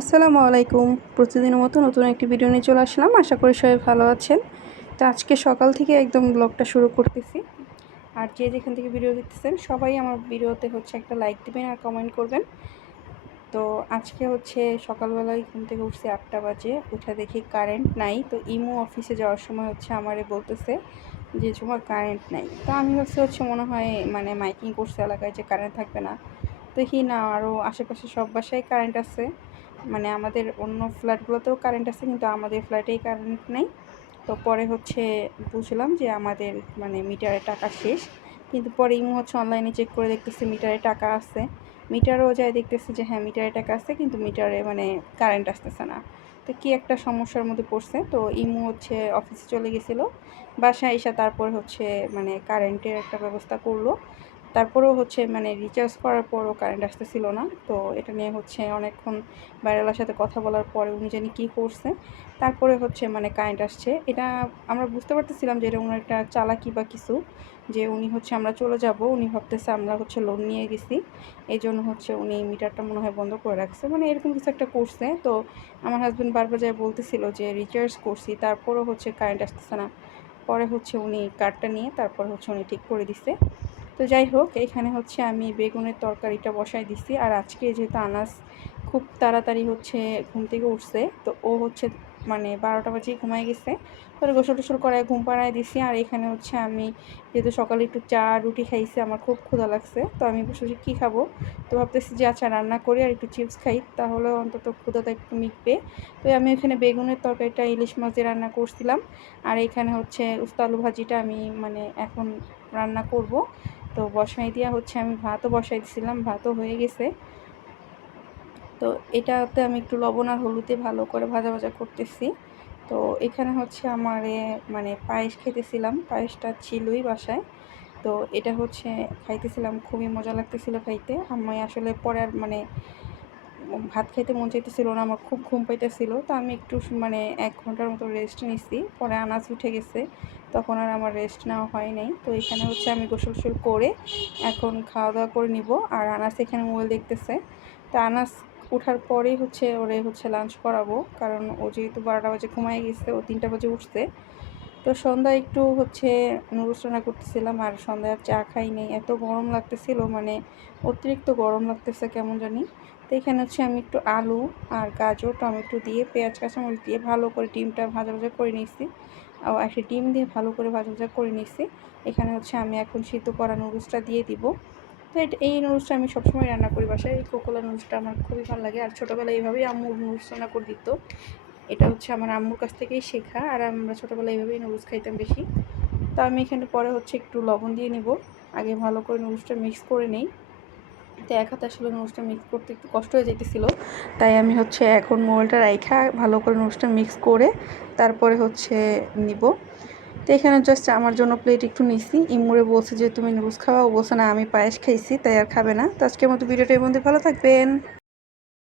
আসসালামু আলাইকুম। প্রতিদিনের মতো নতুন একটি ভিডিও নিয়ে চলে আসলাম। আশা করি সবাই ভালো আছেন। তো আজকে সকাল থেকে একদম ব্লগটা শুরু করতেছি। আর যে যেখান থেকে ভিডিও দেখতেছেন সবাই আমার ভিডিওতে একটা লাইক দিবেন আর কমেন্ট করবেন। তো আজকে সকালবেলায় ঘুম থেকে উঠছি 8টা বাজে। উঠে দেখি কারেন্ট নাই। তো ইমো অফিসে যাওয়ার সময় আমারে বলতেছে যে তোমার কারেন্ট নাই। তো আমি মনে হয় মাইকিং করছে এলাকায় যে কারেন্ট থাকবে না। দেখি না, আরও আশেপাশে সব বাসায় কারেন্ট আছে। আমাদের অন্য ফ্ল্যাটগুলোতেও কারেন্ট আছে, কিন্তু আমাদের ফ্ল্যাটেই কারেন্ট নেই। তো পরে বুঝলাম যে আমাদের মিটারে টাকা শেষ। কিন্তু পরে ইমো অনলাইনে চেক করে দেখতেছি মিটারে টাকা আছে। মিটারও যায় দেখতেছি যে হ্যাঁ মিটারে টাকা আছে, কিন্তু মিটারে কারেন্ট আসতেছে না। তো কি একটা সমস্যার মধ্যে পড়ছে। তো ইমো অফিসে চলে গেছিলো। বাসায় এসে তারপর কারেন্টের একটা ব্যবস্থা করলো। তারপরেও রিচার্জ করার পরও কারেন্ট আসতেছিল না। তো এটা নিয়ে অনেকক্ষণ বাইরেওয়ালার সাথে কথা বলার পরে উনি জানি কী করছে। তারপরে কারেন্ট আসছে। এটা আমরা বুঝতে পারতেছিলাম যে এটা ওনার একটা চালাকি বা কিছু, যে উনি আমরা চলে যাব, উনি ভাবতেছে আমরা লোন নিয়ে গেছি, এই জন্য উনি মিটারটা মনে হয় বন্ধ করে রাখছে, এরকম কিছু একটা করছে। তো আমার হাজব্যান্ড বারবার যায় বলতেছিল যে রিচার্জ করছি, তারপরেও কারেন্ট আসতেছে না। পরে উনি কার্ডটা নিয়ে তারপর উনি ঠিক করে দিছে। তো যাই হোক, এখানে আমি বেগুনের তরকারিটা বসাই দিছি। আর আজকে যেহেতু আনাস খুব তাড়াতাড়ি ঘুম থেকে উঠছে, তো ও 12টা বাজেই ঘুমায় গেছে। পরে গোসল টোসল করায় ঘুম পাড়ায় দিছি। আর এখানে আমি যেহেতু সকালে একটু চা রুটি খাইছি, আমার খুব ক্ষুধা লাগছে। তো আমি বসে বসে কী খাবো, তো ভাবতেছি যে আচ্ছা রান্না করি আর একটু চিপস খাই, তাহলে অন্তত ক্ষুধাটা একটু মিটবে। তো আমি এখানে বেগুনের তরকারিটা ইলিশ মাছ দিয়ে রান্না করছিলাম। আর এখানে উস্তা আলু ভাজিটা আমি এখন রান্না করব। তো বসাই দিয়া আমি ভাতও বসাই দিয়েছিলাম, ভাতও হয়ে গেছে। তো এটাতে আমি একটু লবণ আর হলুদে ভালো করে ভাজা ভাজা করতেছি। তো এখানে আমার পায়েস খেতেছিলাম, পায়েসটা ছিলই বাসায়। তো এটা খাইতেছিলাম, খুবই মজা লাগতেছিল খাইতে। আমি আসলে পরে আর ভাত খাইতে মন চাইতেছিল না, আমার খুব ঘুম পাইতেছিল। তো আমি একটু 1 ঘন্টার মতো রেস্ট নিছি। পরে আনাজ উঠে গেছে, তখন আর আমার রেস্ট নেওয়া হয় নাই। তো এখানে আমি গোসল টোসল করে এখন খাওয়া দাওয়া করে নিব। আর আনাস এখানে মোবাইল দেখতেছে। তো আনাস ওঠার পরেই ওরে লাঞ্চ করাবো, কারণ ও যেহেতু 12টা বাজে ঘুমায় গেছে, ও 3টা বাজে উঠছে। তো সন্ধ্যায় একটু নুডলস রান্না করতেছিলাম। আর সন্ধ্যায় চা খাই নেই, এত গরম লাগতেছিল, অতিরিক্ত গরম লাগতেছে কেমন জানি। তো এখানে আমি একটু আলু আর গাজর টমেটো দিয়ে পেঁয়াজ কাঁচামরিচ দিয়ে ভালো করে ডিমটা ভাজা ভাজা করে নিয়েছি। একটা ডিম দিয়ে ভালো করে ভাজা ভাজা করে নিয়েছি। এখানে আমি এখন সিদ্ধ করা নুডলসটা দিয়ে দিব। তো এই নুডলসটা আমি সবসময় রান্না করি বাসায়। এই কোকোলা নুডলসটা আমার খুবই ভালো লাগে। আর ছোটোবেলায় এইভাবেই আম্মু নুডলস রান্না করে দিত। এটা আমার আম্মুর কাছ থেকেই শেখা। আর আমরা ছোটোবেলায় এইভাবেই নুডলস খাইতাম বেশি। তো আমি এখানে পরে একটু লবণ দিয়ে নেব। আগে ভালো করে নুডলসটা মিক্স করে নেই। তো এক হাতে আসলে নুডলসটা মিক্স করতে একটু কষ্ট হয়ে যেতেছিলো, তাই আমি এখন মোবাইলটা রাইখা ভালো করে নুডলসটা মিক্স করে তারপরে নিব। তো এখানে জাস্ট আমার জন্য প্লেট একটু নিছি। ইমুরে বলছে যে তুমি নুডলস খাওয়া, ও বলছে না আমি পায়েস খাইছি তাই আর খাবে না। তো আজকের মতো ভিডিওটা এর মধ্যে, ভালো থাকবেন।